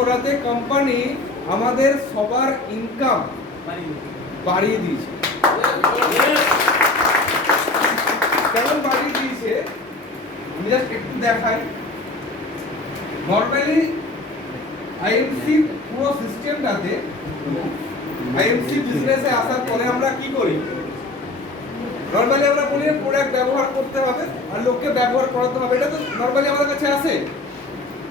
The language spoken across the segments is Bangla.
করাতে কোম্পানি আমাদের সবার ইনকাম বাড়িয়ে দিয়েছে। কেমন বাড়িয়ে দিয়েছে আমি জাস্ট একটু দেখাই। নর্মালি আইএমসি পুরো সিস্টেমটাতে আইএমসি বিজনেসে আসার পরে আমরা কি করি? নর্মালি আমরা বলি প্রোডাক্ট ব্যবহার করতে হবে আর লোককে ব্যবহার করাতে হবে, এটা তো নর্মালি আমাদের কাছে আসে।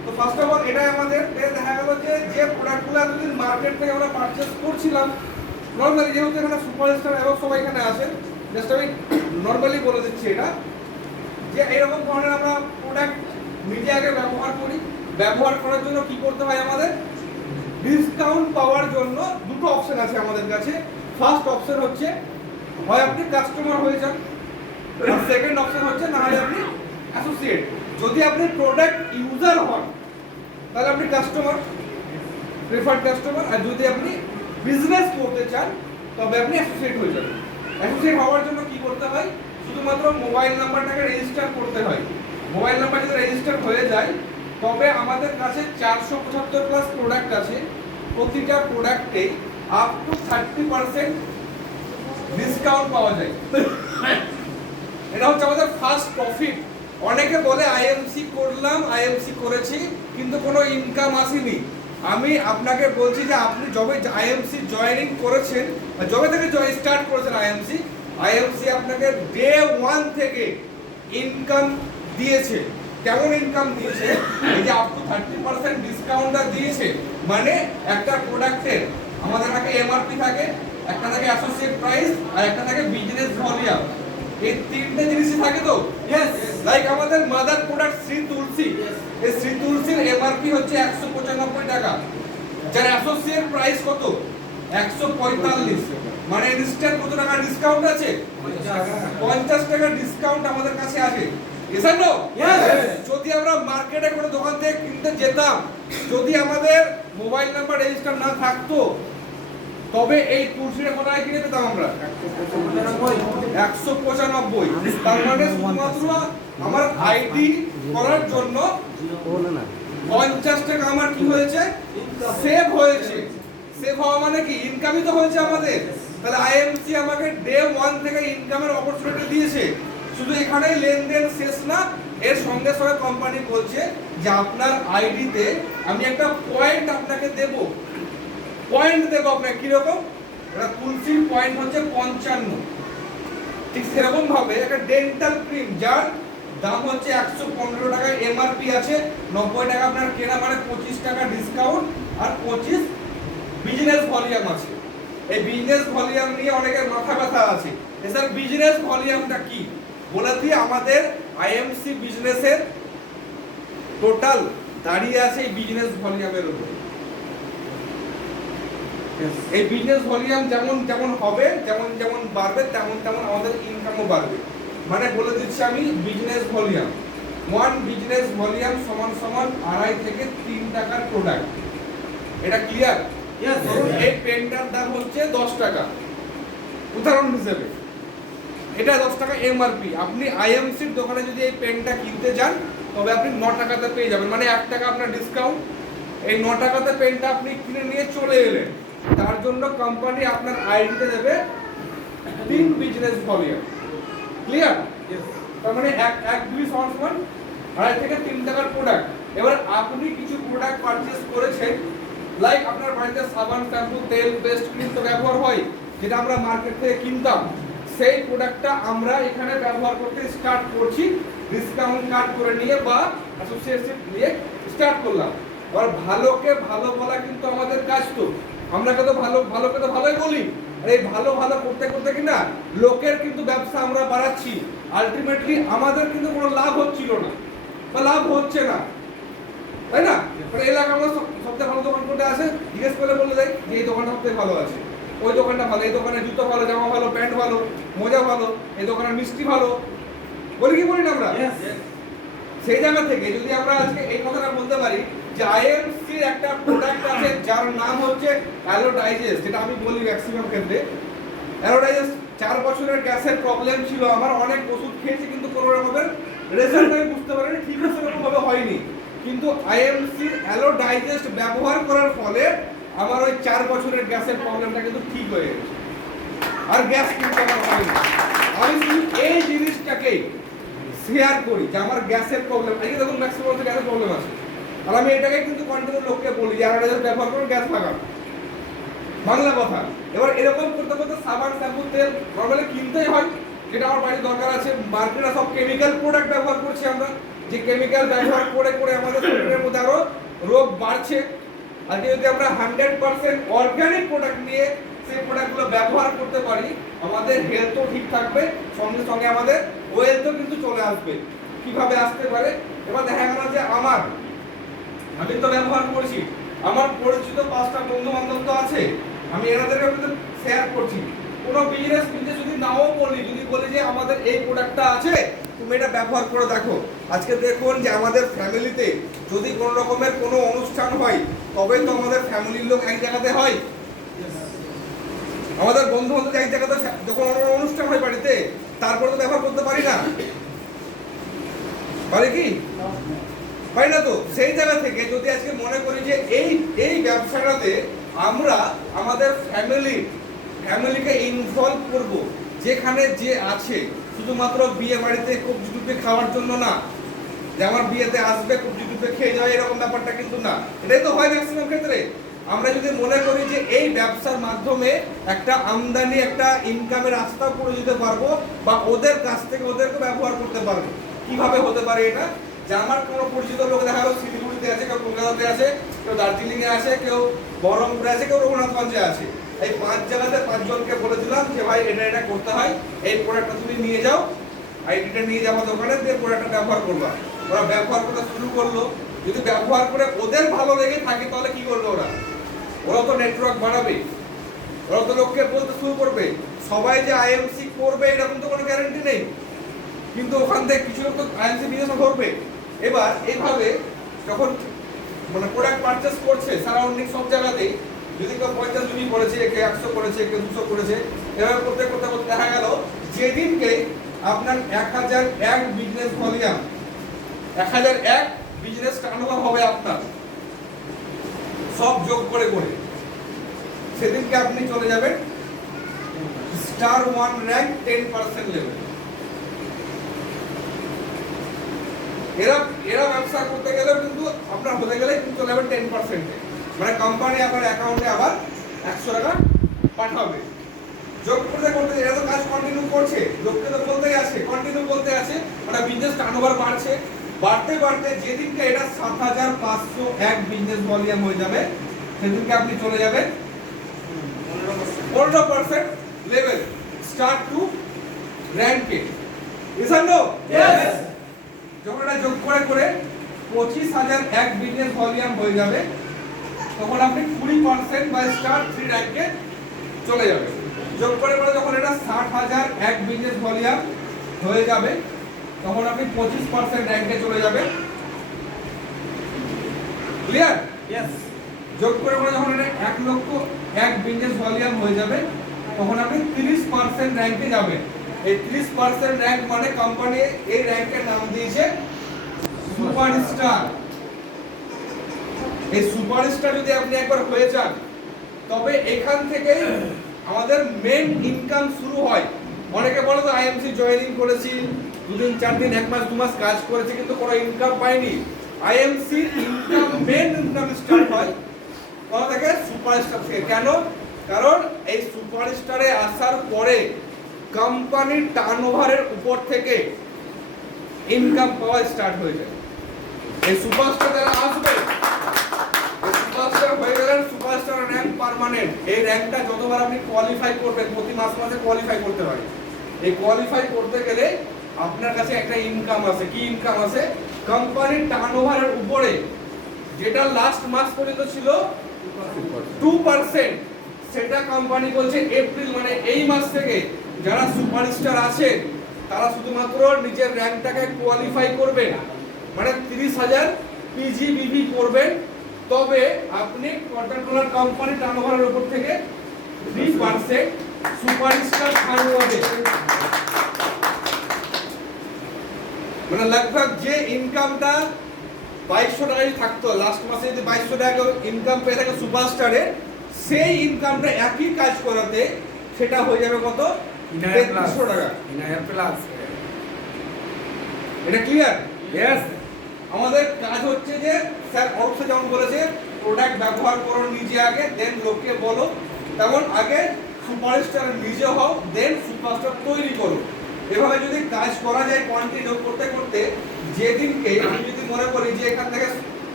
তো ফার্স্ট অফ অল এটা আমাদের দেখা গেল যে প্রোডাক্টগুলো এতদিন মার্কেট থেকে আমরা পারচেস করছিলাম, নর্মালি যেহেতু এখানে সুপারস্টার এবং সবাই এখানে আসেন, জাস্ট আমি নর্মালি বলে দিচ্ছি এটা যে এরকম ধরনের আমরা প্রোডাক্ট নিজে আগে ব্যবহার করি। ব্যবহার করার জন্য কি করতে হয় আমাদের? ডিসকাউন্ট পাওয়ার জন্য দুটো অপশন আছে আমাদের কাছে। ফার্স্ট অপশন হচ্ছে হয় আপনি কাস্টমার হয়ে যান, আর সেকেন্ড অপশন হচ্ছে না হয় আপনি অ্যাসোসিয়েট। যদি আপনি প্রোডাক্ট ইউজার হন তাহলে আপনি কাস্টমার, প্রেফার্ড কাস্টমার, আর যদি আপনি বিজনেস করতে চান তবে আপনি অ্যাসোসিয়েট হয়ে যাবেন। অ্যাসোসিয়েট হওয়ার জন্য কি করতে হয়? শুধুমাত্র মোবাইল নাম্বারটাকে রেজিস্টার করতে হয়। মোবাইল নাম্বার যদি রেজিস্টার হয়ে যায় তবে আমাদের কাছে 475 প্লাস প্রোডাক্ট আছে। প্রতিটা প্রোডাক্টে আপ টু 30% ডিসকাউন্ট পাওয়া যায়। এটা হচ্ছে আমাদের ফার্স্ট প্রফিট। অনেকে বলে আইএমসি করলাম, আইএমসি করেছি কিন্তু কোনো ইনকাম আসেনি। আমি আপনাকে বলছি যে আপনি যবে আইএমসি জয়েনিং করেছেন, যবে থেকে স্টার্ট করেছেন আইএমসি আপনাকে ডে 1 থেকে ইনকাম দিয়েছে। কেমন ইনকাম দিয়েছে? এই যে আপ টু 30% ডিসকাউন্টটা দিয়েছে, মানে একটা প্রোডাক্টের আমাদের থাকে এমআরপি থাকে, একটা থাকে অ্যাসোসিয়েট প্রাইস, আর একটা থাকে বিজনেস ভলিউম। এই তিনটে জিনিসই থাকে তো। यस, লাইক আমাদের মাদার প্রোডাক্ট শ্রী তুলসী, এই শ্রী তুলসীর এমআরপি হচ্ছে 195 টাকা, যার অ্যাসোসিয়েট প্রাইস কত? 145। মানে ইনস্ট্যান্ট কত টাকা ডিসকাউন্ট আছে? 50 টাকা ডিসকাউন্ট আমাদের কাছে আছে। Yes or no? Yes. যদি আমরা মার্কেটে কোনো দোকান থেকে কিনতে যেতাম, যদি আমাদের মোবাইল নাম্বার রেজিস্টার না থাকতো তবে এই তুলসীটা কোথায় কিনে পেতাম আমরা? 195। তার মানে শুধুমাত্র আমার আইডি করার জন্য 50 টাকা আমার কি হয়েছে? সেভ হয়েছে। সেভ হওয়া মানে কি? ইনকামই তো হয়েছে আমাদের। তাহলে আইএমসি আমাকে ডে 1 থেকে ইনকামের অপরচুনিটি দিয়েছে। শুধু এখানেই লেনদেন শেষ না, এর সঙ্গে সঙ্গে কোম্পানি বলছে যে আপনার আইডিতে আমি একটা পয়েন্ট আপনাকে দেব। পয়েন্ট দেব আপনাকে কিরকম? এটা তুলসীর পয়েন্ট হচ্ছে 55। ঠিক সেরকম ভাবে একটা ডেন্টাল ক্রিম যার দাম হচ্ছে 115 টাকা, এমআরপি আছে 90 টাকা, আপনার কেনা মানে 25 টাকা ডিসকাউন্ট, আর 25 বিজনেস ভলিউম আছে। এই বিজনেস ভলিউম নিয়ে অনেকের মাথা ব্যথা আছে। স্যার বিজনেস ভলিউমটা কি? বলে দিয়ে আমাদের আইএমসি বিজনেসের টোটাল দাঁড়িয়ে আছে এই বিজনেস ভলিউমের উপর। এই বিজনেস ভলিউম যেমন যেমন হবে, যেমন যেমন বাড়বে, তেমন তেমন আমাদের ইনকামও বাড়বে। মানে বলে দিচ্ছি আমি, বিজনেস ভলিউম 1 বিজনেস ভলিউম সমান সমান 2.5 থেকে 3 টাকার প্রোডাক্ট। এটা ক্লিয়ার? यस। এই পেনটার দাম হচ্ছে 10 টাকা উদাহরণ হিসেবে, এটা 10 টাকা এমআরপি। আপনি আইএমসির দোকানে যদি এই পেনটা কিনতে যান তবে আপনি 9 টাকাতে পেয়ে যাবেন, মানে 1 টাকা আপনার ডিসকাউন্ট। এই 9 টাকাতে পেনটা আপনি কিনে নিয়ে চলে এলেন, তার জন্য কোম্পানি আপনার আইডিতে দেবে 3 বিজনেস ভলিউম। ক্লিয়ার? তার মানে 1 2 সমান 2.5 থেকে 3 টাকার প্রোডাক্ট। এবার আপনি কিছু প্রোডাক্ট পারচেজ করেছেন, লাইক আপনার বাড়িতে সাবান, শ্যাম্পু, তেল, পেস্ট, ক্রিম তো ব্যবহার হয়, যেটা আমরা মার্কেট থেকে কিনতাম। সেই প্রোডাক্টটা আমরা এখানে ব্যবহার করতে স্টার্ট করছি, ডিসকাউন্ট কার্ড করে নিয়ে বা অ্যাসোসিয়েশন নিয়ে স্টার্ট করলাম। আর ভালোকে ভালো বলা কিন্তু আমাদের কাজ। তো আমরা কত ভালোকে তো ভালোই বলি, আর এই ভালো করতে করতে কিনা লোকের কিন্তু ব্যবসা আমরা বাড়াচ্ছি। আলটিমেটলি আমাদের কিন্তু কোনো লাভ হচ্ছিল না বা লাভ হচ্ছে না, তাই না? মানে এলাকা আমরা সবচেয়ে ভালো দোকান কোনটা আছে জিজ্ঞেস করলে বলে দেয় যে এই দোকানটা সবথেকে ভালো আছে, ওই দোকানটা ভালো, এই দোকানে জুতো ভালো, জামা ভালো, প্যান্ট ভালো, মোজা ভালো, এই দোকানের মিষ্টি ভালো, বলি কি বলি না আমরা? সেই জায়গা থেকে যদি আমরা আজকে এই কথাটা বলতে পারি যে আইএমসির একটা প্রোডাক্ট আছে যার নাম হচ্ছে অ্যালোডাইজেস্ট, যেটা আমি বলি ম্যাক্সিমাম ক্ষেত্রে অ্যালোডাইজেস্ট। 4 বছরের গ্যাসের প্রবলেম ছিল আমার, অনেক ওষুধ খেয়েছি কিন্তু কোনো রকমের রেজাল্ট আমি বুঝতে পারিনি, ঠিক সেরকম ভাবে হয়নি। কিন্তু আইএমসি অ্যালো ডাইজেস্ট ব্যবহার করার ফলে আমার ওই 4 বছরের গ্যাসের প্রবলেমটা কিন্তু ঠিক হয়ে গেছে, আর গ্যাস কিন্তু আমার হয়নি। আমি শুধু এই জিনিসটাকেই শেয়ার করি যে আমার গ্যাসের প্রবলেম, এই দেখুন ম্যাক্সিমাম গ্যাসের প্রবলেম আছে, আর আমি এটাকে কিন্তু কন্টিনিউ লোককে বলি যে অ্যালোডাইজার ব্যবহার করুন, গ্যাস ভাগান, বাংলা কথা। এবার এরকম করতে করতে সাবান, শ্যাম্পু, তেল নর্মালি কিনতেই হয়, যেটা আমার বাড়ির দরকার আছে। মার্কেটে সব কেমিক্যাল প্রোডাক্ট ব্যবহার করছি আমরা, যে কেমিক্যাল ব্যবহার করে করে আমাদের শরীরের মধ্যে আরো রোগ বাড়ছে। আজকে যদি আমরা 100% অর্গানিক প্রোডাক্ট নিয়ে সেই প্রোডাক্টগুলো ব্যবহার করতে পারি, আমাদের হেলথও ঠিক থাকবে, সঙ্গে সঙ্গে আমাদের ওয়েলথও কিন্তু চলে আসবে। কিভাবে আসতে পারে? এবার দেখা গেল যে আমি তো ব্যবহার করছি, আমার পরিচিত 5টা বন্ধু বান্ধব তো আছে, আমি এনাদেরকে কিন্তু শেয়ার করছি। কোনো বিজনেস নিতে যদি নাও বলি, যদি বলি যে আমাদের এই প্রোডাক্টটা আছে, তুমি এটা ব্যবহার করে দেখো। আজকে দেখুন যে আমাদের ফ্যামিলিতে যদি কোনো রকমের কোনো অনুষ্ঠান হয়, তবেই তো আমাদের ফ্যামিলির লোক এক জায়গাতে হয়, আমাদের বন্ধু বান্ধব এক জায়গাতে যখন অনুষ্ঠান হয় বাড়িতে, তারপরে তো ব্যবহার করতে পারি না, পারি কি? পারি না। তো সেই জায়গা থেকে যদি আজকে মনে করি যে এই ব্যবসাটাতে আমরা আমাদের ফ্যামিলিকে ইনভলভ করব, যেখানে যে আছে, শুধুমাত্র বিয়ে বাড়িতে কবজি টুপে খাওয়ার জন্য না, যে আমার বিয়েতে আসবে কবজি টুপে খেয়ে যাবে এরকম ব্যাপারটা কিন্তু না। এটাই তো হয় ম্যাক্সিমাম ক্ষেত্রে। আমরা যদি মনে করি যে এই ব্যবসার মাধ্যমে একটা আমদানি, একটা ইনকামের রাস্তা করে দিতে পারবো, বা ওদের কাছ থেকে ওদেরকে ব্যবহার করতে পারবো, কিভাবে হতে পারে এটা? যে আমার কোনো পরিচিত লোক দেখা গেল শিলিগুড়িতে আছে, কেউ কলকাতাতে আছে, কেউ দার্জিলিং এ আছে, কেউ বহরমপুরে আছে, কেউ রঘুনাথগঞ্জে আছে। এই 5 জায়গাতে 5 জনকে বলে দিলাম যে ভাই এটা করতে হয়, এই প্রোডাক্টটা তুমি নিয়ে যাও, আইডিটা নিয়ে যাবো দোকানে, দিয়ে প্রোডাক্টটা ব্যবহার করবা। ওরা ব্যবহার করতে শুরু করলো। যদি ব্যবহার করে ওদের ভালো লেগে থাকে, তাহলে কি করবে ওরা তো নেটওয়ার্ক বাড়াবে, ওরা তো লোককে বলতে শুরু করবে। সবাই যে আইএমসি করবে এরকম তো কোনো গ্যারান্টি নেই, কিন্তু ওখান থেকে কিছু লোক তো আইএমসি বিজনেস করবে। এবার এইভাবে যখন মানে প্রোডাক্ট পারচেস করছে সারাউন্ডিং সব জায়গাতেই, যদি কেউ 50 জনই করেছে, কেউ 100 করেছে, কেউ 200 করেছে, এভাবে করতে করতে করতে দেখা গেল যেদিনকে আপনার 1001 বিজনেস ভলিউম, 1001 বিজনেস টার্নওভার হবে আপনার, সব যোগ করে করে, সেদিনকে আপনি চলে যাবেন স্টার 1 র‍্যাঙ্ক 10% লেভেল। এরা ব্যবসা করতে গেলেও কিন্তু আপনার হতে গেলে কিন্তু চলে যাবে 10%, মানে কোম্পানি আপনার অ্যাকাউন্টে আবার 100 টাকা পাঠাবে। যোগ করতে করতে এরা তো কাজ কন্টিনিউ করছে, লোককে তো বলতেই আছে, কন্টিনিউ বলতে আছে, মানে বিজনেস টার্নওভার বাড়ছে, বাড়তে বাড়তে যেদিনকে এটা 7501 বিজনেস ভলিউম হয়ে যাবে, সেদিনকে আপনি চলে যাবেন 15% লেভেল, স্টার্ট টু র‍্যাঙ্কে। Yes or no? ইয়েস। যখন এটা যোগ করে করে 25001 বিজনেস ভলিউম হয়ে যাবে, তখন আপনি 20% বা স্টার 3 র‍্যাঙ্কে চলে যাবেন। যোগ করে করে যখন এটা 60001 বিজনেস ভলিউম হয়ে যাবে, তখন আপনি 25% র‍্যাঙ্কে চলে যাবেন। ক্লিয়ার? ইয়েস। যোগ করে করে যখন এটা 1,00,001 বিজনেস ভলিউম হয়ে যাবে, তখন আপনি 30% র‍্যাঙ্কে যাবেন। এই 30% র‍্যাঙ্ক মানে কোম্পানি এই র‍্যাঙ্কের নাম দিয়েছে সুপারস্টার। এই সুপারস্টার যদি আপনি একবার হয়ে যান, তবে এখান থেকে আমাদের মেন ইনকাম শুরু হয়। অনেকে বলে তো আইএমসি জয়েনিং করেছি, 2 দিন 4 দিন 1 মাস 2 মাস কাজ করেছে কিন্তু কোনো ইনকাম পাইনি। IMC income main income start হয় কোথা থেকে? সুপারস্টার থেকে। কেন? কারণ এই সুপারস্টারে আসার পরে কোম্পানির টার্নওভারের উপর থেকে ইনকাম পাওয়া স্টার্ট হয়ে যায়। এই সুপারস্টার যারা আসবে, সুপারস্টার হয়ে গেলেন, সুপারস্টার র‍্যাঙ্ক পার্মানেন্ট। এই র‍্যাঙ্কটা যতবার আপনি কোয়ালিফাই করবেন, প্রতি মাসে মাসে কোয়ালিফাই করতে হয়। এই কোয়ালিফাই করতে গেলে আপনার কাছে একটা ইনকাম আছে। কি ইনকাম আছে? কোম্পানির টার্নওভারের উপরে যেটা লাস্ট মাস পর্যন্ত ছিল 2%, সেটা কোম্পানি বলছে এপ্রিল মানে এই মাস থেকে যারা সুপারস্টার আছে তারা শুধুমাত্র নিজের র‍্যাঙ্কটাকে কোয়ালিফাই করবেন, মানে 30,000 পিজিবিবি করবেন, তবে আপনি কন্ট্রাক্টর কোম্পানি টার্নওভারের উপর থেকে 3% সুপারস্টার ফান্ড হবে। মানে लगभग যে ইনকামটা 2200 টাকা যদি থাকতো, লাস্ট মাসে যদি 2200 টাকা ইনকাম পেয়ে থাকে সুপারস্টারে, সেই ইনকামটা একই কাজ করাতে সেটা হয়ে যাবে কত? 3300 টাকা। ইনায়ার প্লাস। এটা ক্লিয়ার? ইয়েস। আমাদের কাজ হচ্ছে যে স্যার অরূপ স্যার যেমন বলেছে প্রোডাক্ট ব্যবহার করো নিজে আগে, দেন লোককে বলো, তেমন আগে সুপারস্টার নিজে হও, দেন সুপারস্টার তৈরি করো। এভাবে যদি কাজ করা যায় কন্টিনিউ করতে করতে, যেদিনকে আমি যদি মনে করি যে এখান থেকে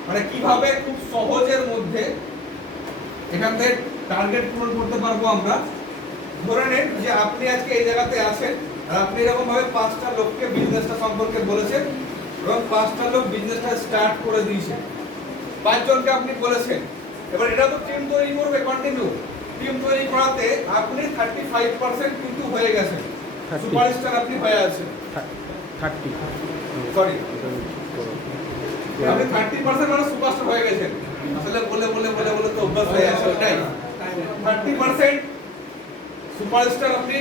মানে কিভাবে খুব সহজের মধ্যে এখান থেকে টার্গেট পূরণ করতে পারবো আমরা। ধরে নেন যে আপনি আজকে এই জায়গাতে আছেন আর আপনি এরকম ভাবে 5টা লোককে বিজনেসটা সম্পর্কে বলেছেন এবং 5টা লোক বিজনেসটা স্টার্ট করে দিয়েছে, 5 জনকে আপনি বলেছেন। এবার এটা তো টিম তৈরি করবে কন্টিনিউ, টিম তৈরি করাতে আপনি 35% কিন্তু হয়ে গেছেন, সুপারস্টার আপনি হয়ে আছেন। 30 সরি, আপনি 30% মানে সুপারস্টার হয়ে গেছেন। আসলে বলে বলে বলে বলে তো অভ্যাস হয়ে আছে, ওটাই 30% সুপারস্টার আপনি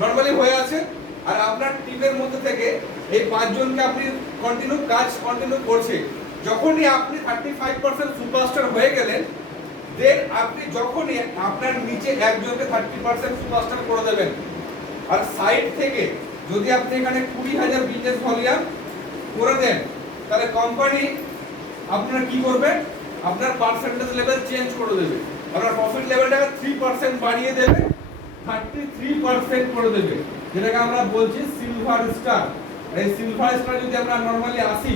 নরমালি হয়ে আছেন। আর আপনার টিমের মধ্যে থেকে এই 5 জনকে আপনি কন্টিনিউ করছে। যখনই আপনি 35% সুপারস্টার হয়ে গেলেন, দেন আপনি যখনই আপনার নিচে একজনকে 30% সুপারস্টার করে দেবেন। আর সাইড থেকে যদি আপনি এখানে 20,000 বিজনেস ভলিউম করে দেন, তাহলে কোম্পানি আপনার কি করবে? আপনার পার্সেন্টেজ লেভেল চেঞ্জ করে দেবে, আপনার প্রফিট লেভেলটাকে 3% বাড়িয়ে দেবে, 33% করে দেবে, যেটাকে আমরা বলছি সিলভার স্টার। এই সিলভার স্টার যদি আমরা নরমালি আসি,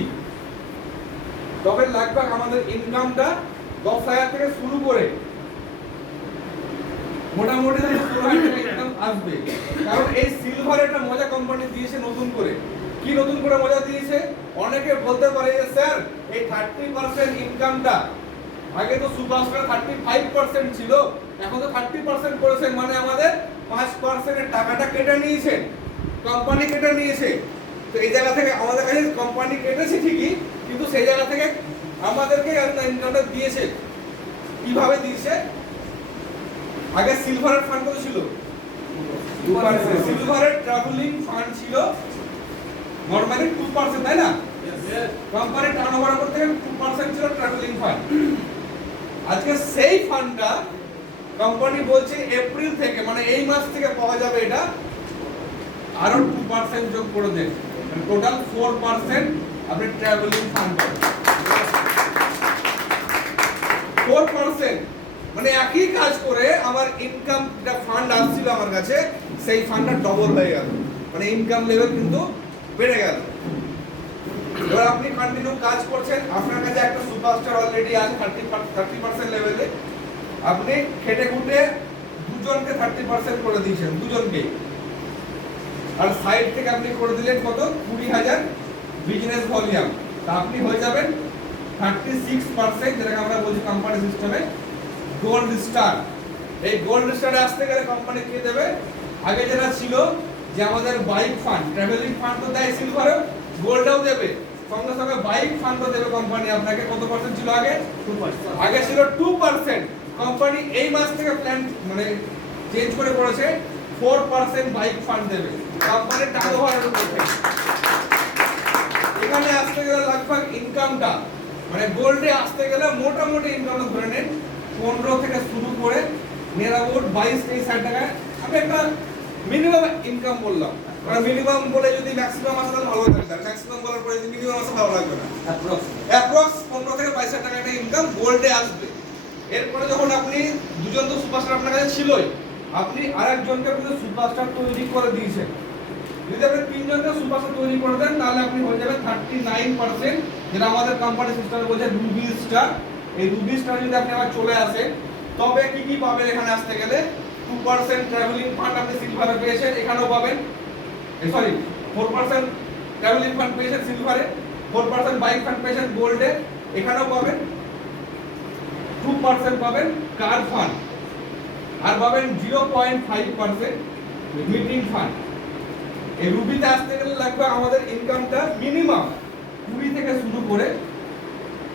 তবে লাগবে আমাদের ইনকামটা 10,000 থেকে শুরু করে মোটামুটি 16,000 টাকা ইনকাম আসবে। কারণ এই সিলভার একটা মজা কোম্পানি দিয়েছে নতুন করে। কি নতুন করে মজা দিয়েছে? অনেকে বলতে পারে যে স্যার এই 30% ইনকামটা আগে তো সুপারস্টার 35% ছিল, এখন তো 30% করেছেন, মানে আমাদের 5% এর টাকাটা কেটে নিয়েছে, কোম্পানি কেটে নিয়েছে। তো এই জায়গা থেকে আমাদের কাছে কোম্পানি কেটেছে ঠিকই, কিন্তু সেই জায়গা থেকে আমাদেরকে ইনকামটা দিয়েছে। কিভাবে দিয়েছে? আগে সিলভারের ফান্ড কত ছিল? 2%। সিলভারের ট্রাভেলিং ফান্ড ছিল নরমালি 2%, তাই না? কোম্পানি টার্নওভার করতে গেলে 2% ছিল ট্রাভেলিং ফান্ড। আজকে সেই ফান্ডটা কোম্পানি বলছে এপ্রিল থেকে, মানে এই মাস থেকে পাওয়া যাবে, এটা আরো 2% যোগ করে দেন, টোটাল 4% আপনি ট্রাভেলিং ফান্ড পাবেন। 4% মানে একই কাজ করে আমার ইনকাম যেটা ফান্ড আসছিল আমার কাছে, সেই ফান্ডটা ডবল হয়ে গেল, মানে ইনকাম লেভেল কিন্তু বেড়ে গেল। এবার আপনি কন্টিনিউ কাজ করছেন, আপনার কাছে একটা সুপারস্টার অলরেডি আছে 30% লেভেলে, আপনি খেটে খুঁটে দুজনকে 30% করে দিয়েছেন, দুজনকে। আর সাইড থেকে আপনি করে দিলেন কত? 20,000 বিজনেস ভলিউম। তা আপনি হয়ে যাবেন 36%, যেটাকে আমরা বলছি কোম্পানি সিস্টেমে গোল্ড স্টার। এই গোল্ড স্টারে আসতে গেলে কোম্পানি কে দেবে? আগে যেটা ছিল যে আমাদের বাইক ফান্ড, ট্রাভেলিং ফান্ড তো দেয় সিলভারে, গোল্ডও দেবে, সঙ্গে সঙ্গে বাইক ফান্ডও দেবে কোম্পানি আপনাকে। কত পার্সেন্ট ছিল আগে? 2%। আগে ছিল 2%, কোম্পানি এই মাস থেকে প্ল্যান মানে চেঞ্জ করে করেছে 4% বাইক ফান্ড দেবে, কোম্পানির টার্নওভার উপরে। এখানে আসতে গেলে লাগবে ইনকামটা, মানে গোল্ডে আসতে গেলে মোটামুটি ইনকামটা ধরে নেন 15 থেকে শুরু করে নিয়ার অ্যাবাউট 22-23 টাকা। আমি একটা মিনিমাম ইনকাম বললাম, মানে মিনিমাম বলে যদি ম্যাক্সিমাম আসে তাহলে ভালো লাগবে, আর ম্যাক্সিমাম বলার পরে যদি মিনিমাম আসে ভালো লাগবে না। অ্যাপ্রক্স 15 থেকে 22 টাকা একটা ইনকাম গোল্ডে আসবে। এরপরে যখন আপনি দুজন তো সুপারস্টার আপনার কাছে ছিলই, আপনি আরেকজনকে কিন্তু সুপারস্টার তৈরি করে দিয়েছেন। যদি আপনি 3 জনকে সুপারস্টার তৈরি করে দেন, তাহলে আপনি হয়ে যাবেন 39%, যেটা আমাদের কোম্পানি সিস্টেমে বলছে রুবি স্টার। এই রুবি স্টার যদি আপনি আবার চলে আসেন, তবে কি কি পাবেন এখানে আসতে গেলে? 2% ট্রাভেলিং ফান্ড আপনি সিলভারে পেয়েছেন, এখানেও পাবেন। সরি, 4% ট্রাভেলিং ফান্ড পেয়েছেন সিলভারে, 4% বাইক ফান্ড পেয়েছেন গোল্ডে, এখানেও পাবেন। 2% পাবেন কার ফান্ড, আর পাবেন 0.5% মিটিং ফান্ড। এই রুবিতে আসতে গেলে লাগবে আমাদের ইনকামটা মিনিমাম 20 থেকে শুরু করে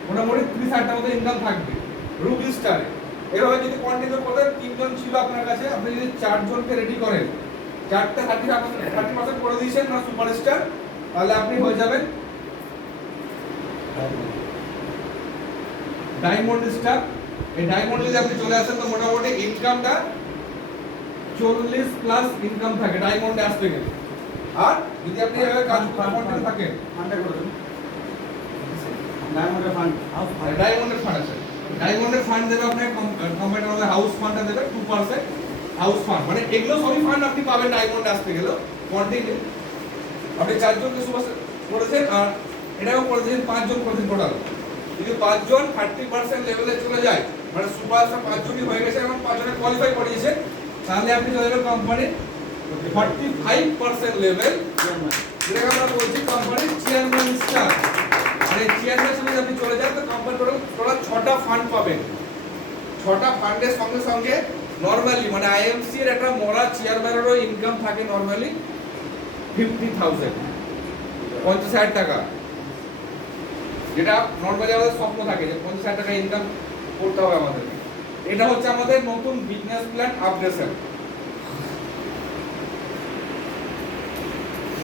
মোটামুটি 30,000 টাকা মতো ইনকাম থাকবে রুবি স্টারে। এভাবে যদি কন্টিনিউ করেন, 3 জন ছিল আপনার কাছে, আপনি যদি 4 জনকে রেডি করেন, 4টা 30% করে দিয়েছেন না সুপারস্টার, তাহলে আপনি হয়ে যাবেন ডায়মন্ড স্টার, এই ডায়মন্ড যদি আপনি চলে আসেন তো মোটামুটি ইনকামটা 40 প্লাস ইনকাম থাকে ডায়মন্ডে আসতে গেলে। আর যদি আপনি এভাবে কাজ করতে থাকেন, ডায়মন্ডের ফান্ড ডায়মন্ডের ফান্ড আছে, ডায়মন্ডের ফান্ড দেবে আপনার কোম্পানি আমাদের হাউস ফান্ডটা দেবে 2% হাউস ফান্ড, মানে এগুলো সবই ফান্ড আপনি পাবেন ডায়মন্ডে আসতে গেলেও কন্টিনিউ। আপনি 4 জনকে সুপার করেছেন আর এটাও করেছেন 5 জন করেছেন টোটাল। যদি 5 জন 30% লেভেলে চলে যায়, মানে সুপারস্টার 5 জনই হয়ে গেছে এবং 5 জনে কোয়ালিফাই করিয়েছেন, তাহলে আপনি চলে যাবেন কোম্পানির 45% লেভেল, যেটাকে আমরা বলছি কোম্পানির চেয়ারম্যান স্টার। আর এই চেয়ারম্যান সঙ্গে আপনি চলে যান তো কোম্পানি টোটাল 6টা ফান্ড পাবেন। 6টা ফান্ডের সঙ্গে সঙ্গে নরমালি মানে আইএমসি এর একটা মরা চেয়ারম্যানেরও ইনকাম থাকে নরমালি 50,000 50,000 টাকা, যেটা নরমালি আমাদের স্বপ্ন থাকে যে 50,000 টাকা ইনকাম করতে হবে আমাদের। এটা হচ্ছে আমাদের নতুন বিজনেস প্ল্যান আপডেশন।